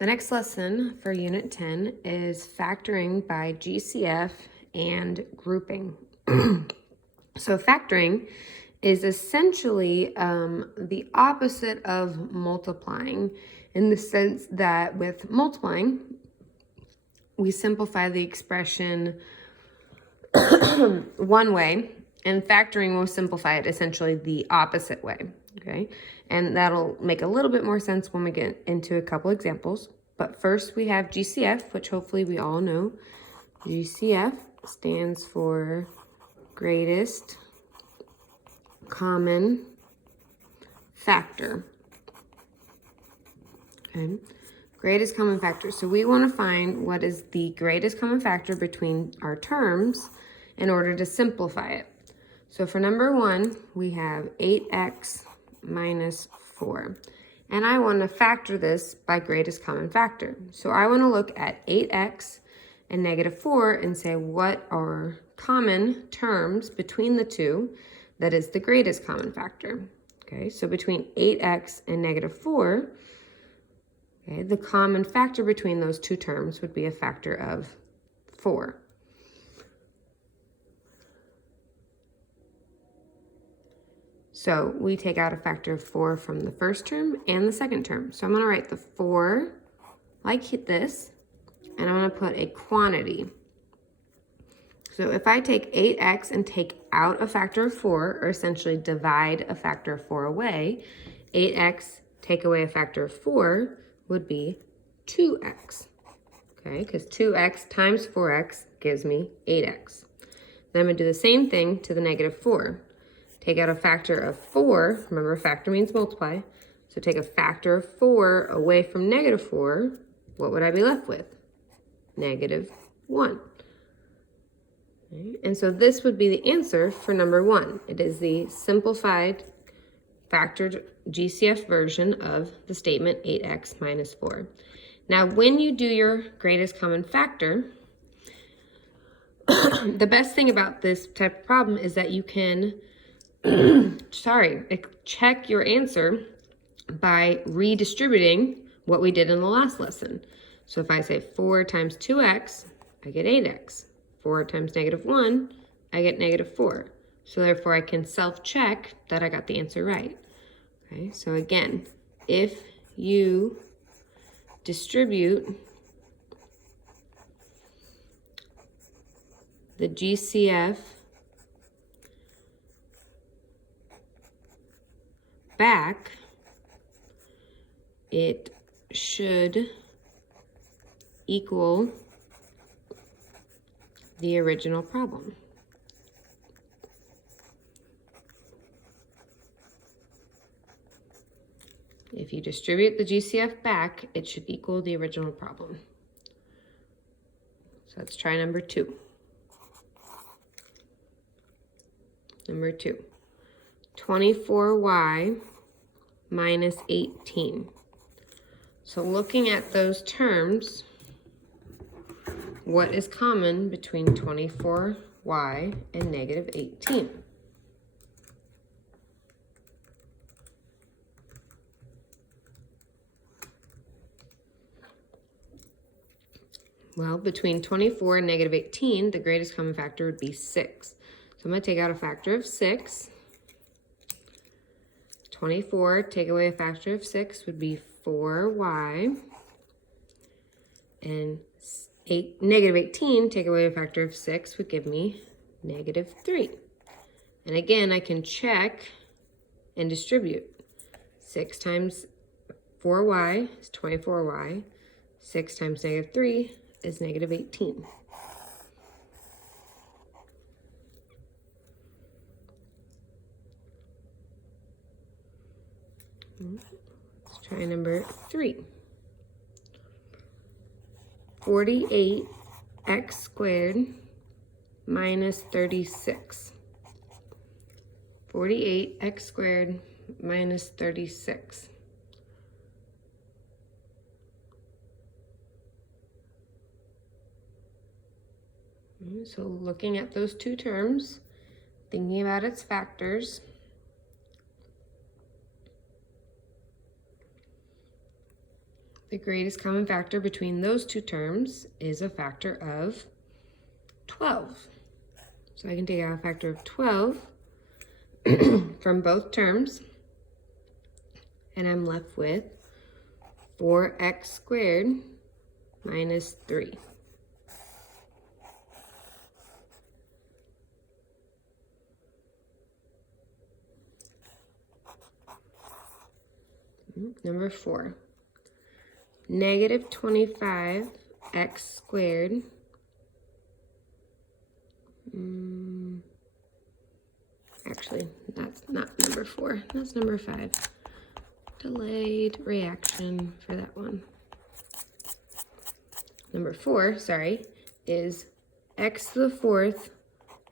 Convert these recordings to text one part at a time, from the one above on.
The next lesson for Unit 10 is factoring by GCF and grouping. So factoring is essentially the opposite of multiplying, in the sense that with multiplying, we simplify the expression one way, and factoring will simplify it essentially the opposite way, okay? And that'll make a little bit more sense when we get into a couple examples. But first we have GCF, which hopefully we all know. GCF stands for greatest common factor, okay? Greatest common factor. So we want to find what is the greatest common factor between our terms in order to simplify it. So for number 1, we have 8x minus 4. And I want to factor this by greatest common factor. So I want to look at 8x and negative 4 and say what are common terms between the two that is the greatest common factor. Okay, so between 8x and negative 4, okay, the common factor between those two terms would be a factor of 4. So we take out a factor of 4 from the first term and the second term. So I'm going to write the 4 like this, and I'm going to put a quantity. So if I take 8x and take out a factor of 4, or essentially divide a factor of 4 away, 8x take away a factor of 4 would be 2x. Okay, because 2x times 4x gives me 8x. Then I'm going to do the same thing to the negative 4. Take out a factor of 4. Remember, factor means multiply. So take a factor of 4 away from negative 4. What would I be left with? Negative 1. Okay. And so this would be the answer for number 1. It is the simplified factored GCF version of the statement 8x minus 4. Now, when you do your greatest common factor, the best thing about this type of problem is that you can check your answer by redistributing what we did in the last lesson. So if I say 4 times 2x, I get 8x. 4 times negative 1, I get negative 4. So therefore I can self-check that I got the answer right. Okay, so again, if you distribute the GCF back, it should equal the original problem. If you distribute the GCF back, it should equal the original problem. So let's try number 2. Number 2, 24y minus 18. So looking at those terms, what is common between 24y and negative 18? Well, between 24 and negative 18, the greatest common factor would be 6. So I'm going to take out a factor of 6. 24, take away a factor of 6 would be 4y. And negative 18, take away a factor of 6 would give me negative 3. And again, I can check and distribute. 6 times 4y is 24y. 6 times negative 3 is negative 18. Let's try number 3. 48x squared minus 36. 48x squared minus 36. So looking at those two terms, thinking about its factors, the greatest common factor between those two terms is a factor of 12. So I can take out a factor of 12 from both terms, and I'm left with 4x squared minus 3. Number 4, negative 25x squared. Actually, that's not number 4. That's number 5. Delayed reaction for that one. Number 4, sorry, is x to the 4th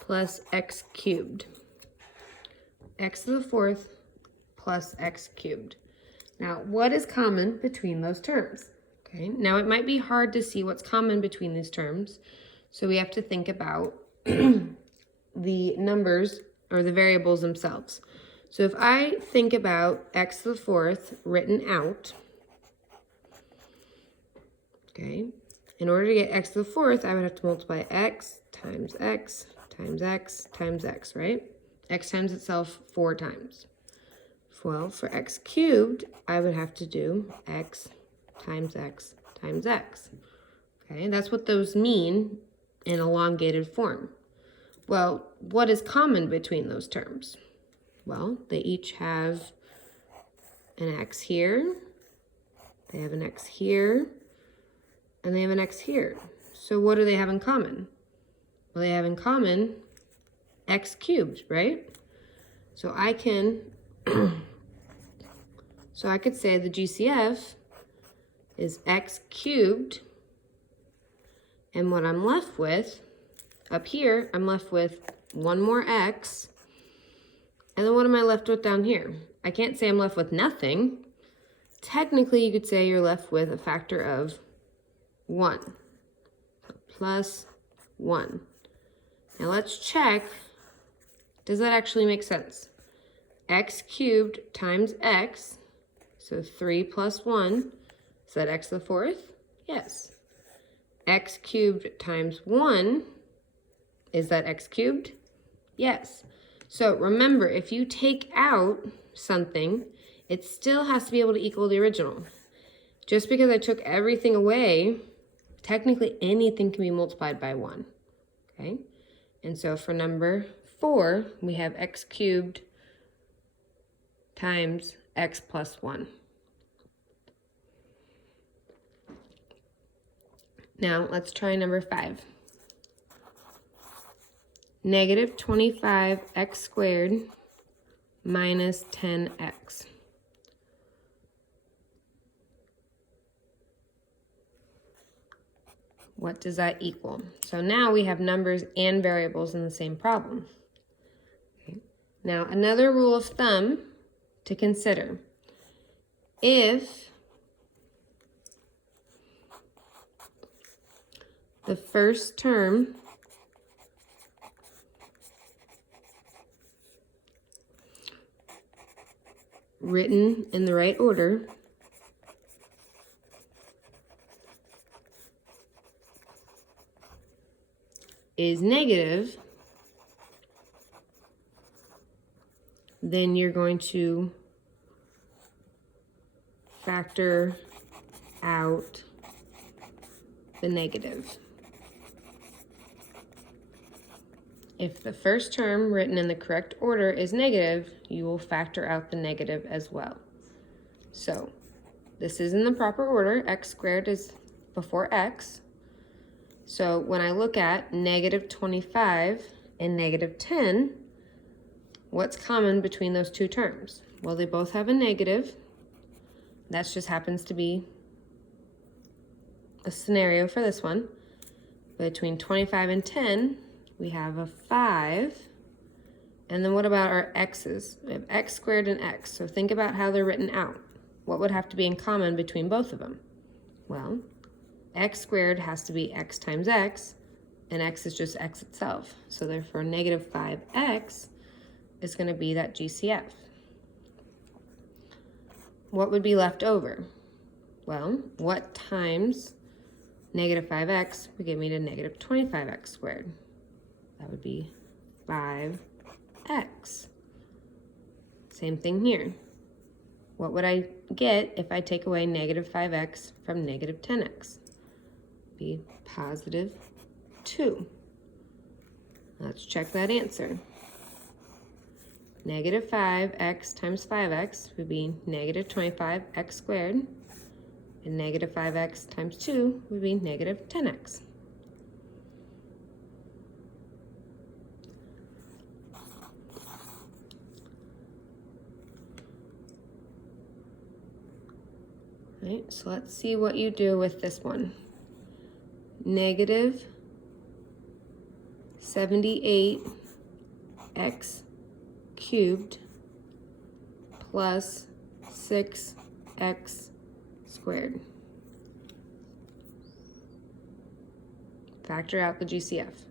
plus x cubed. X to the 4th plus x cubed. Now, what is common between those terms? Okay, now it might be hard to see what's common between these terms, so we have to think about the numbers or the variables themselves. So if I think about x to the 4th written out, okay, in order to get x to the 4th, I would have to multiply x times x times x times x, right? X times itself 4 times. Well, for x cubed, I would have to do x times x times x. Okay, that's what those mean in elongated form. Well, what is common between those terms? Well, they each have an x here, they have an x here, and they have an x here. So what do they have in common? Well, they have in common x cubed, right? So I can so I could say the GCF is x cubed, and what I'm left with, up here, I'm left with one more x, and then what am I left with down here? I can't say I'm left with nothing. Technically, you could say you're left with a factor of 1, so plus 1. Now let's check, does that actually make sense? X cubed times x, so 3 plus 1, is that x to the 4th? Yes. X cubed times 1, is that x cubed? Yes. So remember, if you take out something, it still has to be able to equal the original. Just because I took everything away, technically anything can be multiplied by 1, okay? And so for number 4, we have x cubed times x plus 1. Now let's try number 5. Negative 25x squared minus 10x. What does that equal? So now we have numbers and variables in the same problem. Okay. Now another rule of thumb to consider. If the first term written in the right order is negative, then you're going to factor out the negative. If the first term written in the correct order is negative, you will factor out the negative as well. So this is in the proper order. X squared is before x. So when I look at negative 25 and negative 10, what's common between those two terms? Well, they both have a negative. That just happens to be a scenario for this one. Between 25 and 10, we have a 5. And then what about our x's? We have x squared and x. So think about how they're written out. What would have to be in common between both of them? Well, x squared has to be x times x, and x is just x itself. So therefore, negative 5x is going to be that GCF. What would be left over? Well, what times negative 5x would get me to negative 25x squared? That would be 5x. Same thing here. What would I get if I take away negative 5x from negative 10x? Be positive 2. Let's check that answer. Negative 5x times 5x would be negative 25x squared, and negative 5x times 2 would be negative 10x. All right, so let's see what you do with this one. Negative 78x cubed plus 6x squared. Factor out the GCF.